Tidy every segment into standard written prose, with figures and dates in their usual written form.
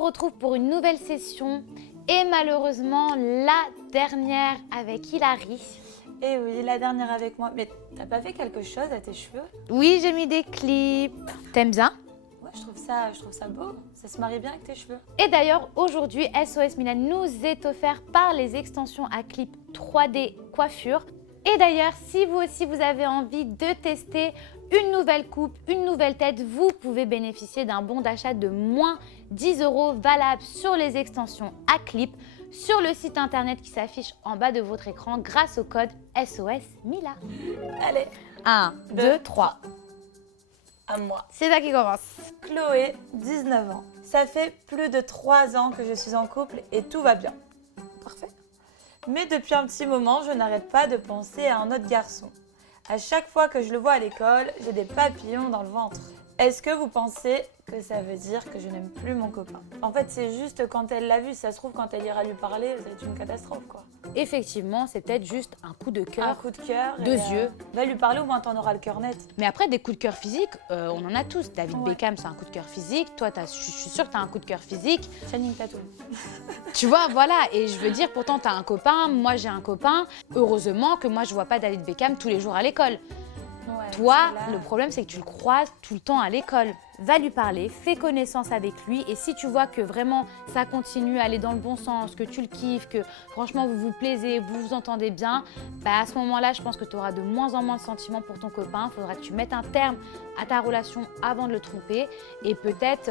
retrouve pour une nouvelle session et malheureusement la dernière avec Hilary. Eh oui, la dernière avec moi. Mais t'as pas fait quelque chose à tes cheveux? Oui, j'ai mis des clips. T'aimes bien? Ouais, je trouve ça beau. Ça se marie bien avec tes cheveux. Et d'ailleurs, aujourd'hui, SOS Milan nous est offert par les extensions à clip 3D coiffure. Et d'ailleurs, si vous aussi vous avez envie de tester une nouvelle coupe, une nouvelle tête, vous pouvez bénéficier d'un bon d'achat de moins 10 € valable sur les extensions à clip sur le site internet qui s'affiche en bas de votre écran grâce au code SOS Mila. Allez, 1, 2, 3. à moi. C'est ça qui commence. Chloé, 19 ans. Ça fait plus de 3 ans que je suis en couple et tout va bien. Parfait. Mais depuis un petit moment, je n'arrête pas de penser à un autre garçon. À chaque fois que je le vois à l'école, j'ai des papillons dans le ventre. Est-ce que vous pensez que ça veut dire que je n'aime plus mon copain? En fait, c'est juste quand elle l'a vu, ça se trouve, quand elle ira lui parler, ça va être une catastrophe, quoi. Effectivement, c'est peut-être juste un coup de Un cœur. coup de cœur. Deux yeux. Va lui parler, au moins t'en auras le cœur net. Mais après, des coups de cœur physiques, on en a tous. David Ouais. Beckham, c'est un coup de cœur physique. Toi, je suis sûre que tu as un coup de cœur physique. Channing Tatum. Tu vois, voilà. Et je veux dire, pourtant, tu as un copain. Moi, j'ai un copain. Heureusement que moi, je vois pas David Beckham tous les jours à l'école. Ouais, Toi, parce que là- le problème, c'est que tu le croises tout le temps à l'école. Va lui parler, fais connaissance avec lui. Et si tu vois que vraiment ça continue à aller dans le bon sens, que tu le kiffes, que franchement vous vous plaisez, vous vous entendez bien, bah à ce moment-là, je pense que tu auras de moins en moins de sentiments pour ton copain. Il faudra que tu mettes un terme à ta relation avant de le tromper et peut-être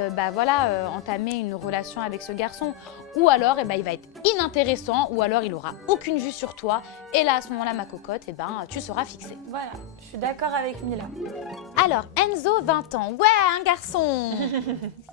entamer une relation avec ce garçon. Ou alors, il va être inintéressant ou alors il aura aucune vue sur toi. Et là, à ce moment-là, ma cocotte, tu seras fixée. Voilà, je suis d'accord avec Mila. Alors, Enzo, 20 ans. Ouais, un garçon.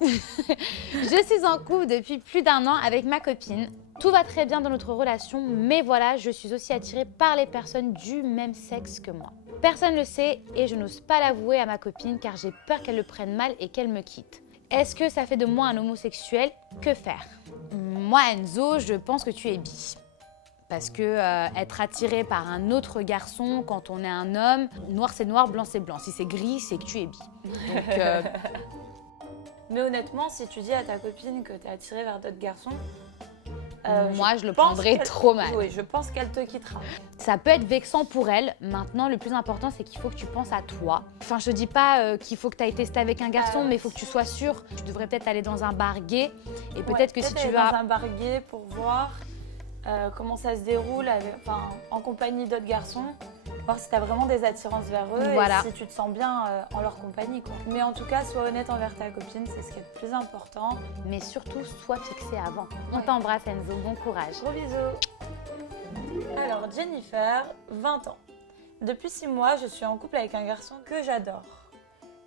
Je suis en couple depuis plus d'1 an avec ma copine. Tout va très bien dans notre relation, mais voilà, je suis aussi attirée par les personnes du même sexe que moi. Personne ne le sait et je n'ose pas l'avouer à ma copine car j'ai peur qu'elle le prenne mal et qu'elle me quitte. Est-ce que ça fait de moi un homosexuel? Que faire? Moi, Enzo, je pense que tu es bi. Parce que être attiré par un autre garçon quand on est un homme, noir c'est noir, blanc c'est blanc. Si c'est gris, c'est que tu es bi. Donc, Mais honnêtement, si tu dis à ta copine que t'es attirée vers d'autres garçons, moi je le pense prendrais qu'elle- trop mal. Oui, je pense qu'elle te quittera. Ça peut être vexant pour elle. Maintenant, le plus important, c'est qu'il faut que tu penses à toi. Enfin, je te dis pas qu'il faut que tu ailles tester avec un garçon, ouais. mais il faut que tu sois sûre. Tu devrais peut-être aller dans un bar gay. Et Ouais, peut-être que si tu aller vas... dans un bar gay pour voir comment ça se déroule en compagnie d'autres garçons, voir si tu as vraiment des attirances vers eux Voilà. et si tu te sens bien en leur compagnie, quoi. Mais en tout cas, sois honnête envers ta copine, c'est ce qui est le plus important. Mais surtout, sois fixé avant. On Ouais. t'embrasse, Enzo. Bon courage. Gros bisous. Alors, Jennifer, 20 ans. Depuis 6 mois, je suis en couple avec un garçon que j'adore,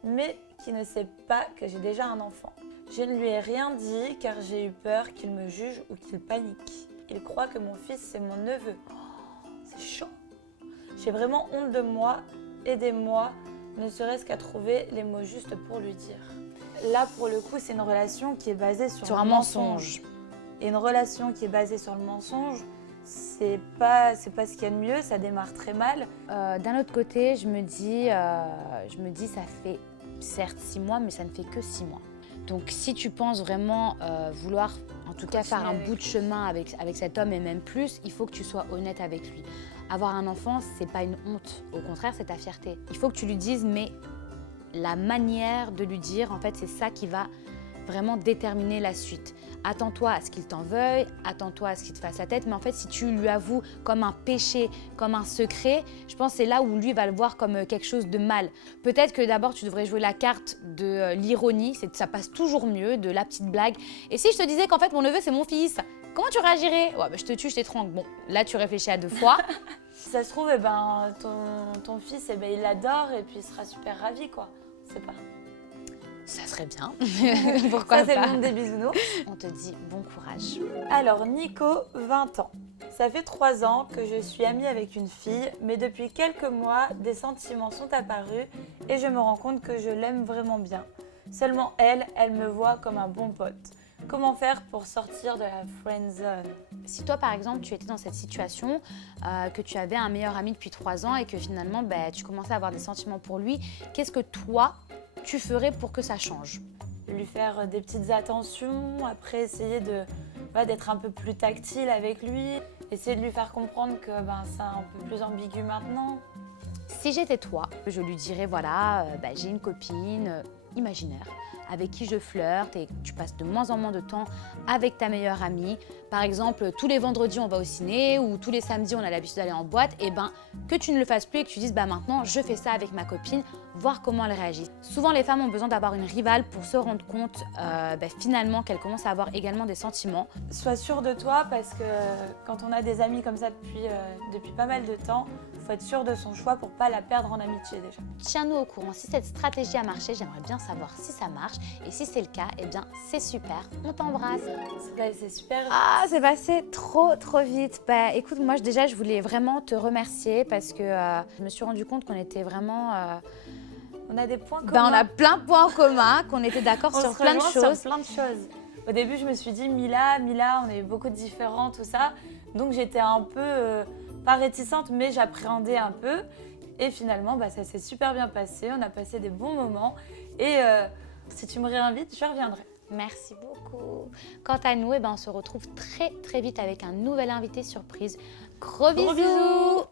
mais qui ne sait pas que j'ai déjà un enfant. Je ne lui ai rien dit car j'ai eu peur qu'il me juge ou qu'il panique. Il croit que mon fils, c'est mon neveu. Oh, c'est chaud. J'ai vraiment honte de moi. Aidez-moi, ne serait-ce qu'à trouver les mots justes pour lui dire. Là, pour le coup, c'est une relation qui est basée sur un mensonge. Et une relation qui est basée sur le mensonge, c'est pas ce qu'il y a de mieux, ça démarre très mal. D'un autre côté, je me dis, ça fait certes 6 mois, mais ça ne fait que 6 mois. Donc si tu penses vraiment vouloir, en tout cas, faire un Continuer bout de chemin avec cet homme et même plus, il faut que tu sois honnête avec lui. Avoir un enfant, c'est pas une honte. Au contraire, c'est ta fierté. Il faut que tu lui dises, mais la manière de lui dire, en fait, c'est ça qui va vraiment déterminer la suite. Attends-toi à ce qu'il t'en veuille, attends-toi à ce qu'il te fasse la tête, mais en fait, si tu lui avoues comme un péché, comme un secret, je pense que c'est là où lui va le voir comme quelque chose de mal. Peut-être que d'abord, tu devrais jouer la carte de l'ironie, ça passe toujours mieux, de la petite blague. Et si je te disais qu'en fait, mon neveu, c'est mon fils, comment tu réagirais? Ouais, bah, je te tue, je t'étrangle. Bon, là, tu réfléchis à 2 fois. Si ça se trouve, ton fils, il l'adore et puis il sera super ravi, quoi. C'est pas. Ça serait bien. Pourquoi Ça, c'est pas? le monde des bisounours. On te dit bon courage. Alors, Nico, 20 ans. Ça fait 3 ans que je suis amie avec une fille, mais depuis quelques mois, des sentiments sont apparus et je me rends compte que je l'aime vraiment bien. Seulement elle me voit comme un bon pote. Comment faire pour sortir de la friend zone? Si toi, par exemple, tu étais dans cette situation, que tu avais un meilleur ami depuis 3 ans et que finalement, tu commençais à avoir des sentiments pour lui, qu'est-ce que toi, tu ferais pour que ça change? lui faire des petites attentions, après essayer d'être un peu plus tactile avec lui, essayer de lui faire comprendre que c'est un peu plus ambigu maintenant. Si j'étais toi, je lui dirais voilà, j'ai une copine imaginaire avec qui je flirte et tu passes de moins en moins de temps avec ta meilleure amie. Par exemple, tous les vendredis on va au ciné ou tous les samedis on a l'habitude d'aller en boîte, et que tu ne le fasses plus et que tu dises maintenant je fais ça avec ma copine, voir comment elle réagit. Souvent les femmes ont besoin d'avoir une rivale pour se rendre compte finalement qu'elles commencent à avoir également des sentiments. Sois sûre de toi parce que quand on a des amis comme ça depuis pas mal de temps, il faut être sûr de son choix pour pas la perdre en amitié déjà. Tiens-nous au courant si cette stratégie a marché, j'aimerais bien savoir si ça marche et si c'est le cas, c'est super, on t'embrasse. C'est super. Ah, c'est passé trop vite. Écoute, moi déjà je voulais vraiment te remercier parce que je me suis rendu compte qu'on était vraiment... On a des points communs. On a plein de points en commun, qu'on était d'accord sur plein de choses. Sur plein de choses. Au début, je me suis dit, Mila, on avait beaucoup de différents, tout ça. Donc, j'étais un peu, pas réticente, mais j'appréhendais un peu. Et finalement, ça s'est super bien passé. On a passé des bons moments. Et si tu me réinvites, je reviendrai. Merci beaucoup. Quant à nous, on se retrouve très vite avec un nouvel invité surprise. Gros bisous.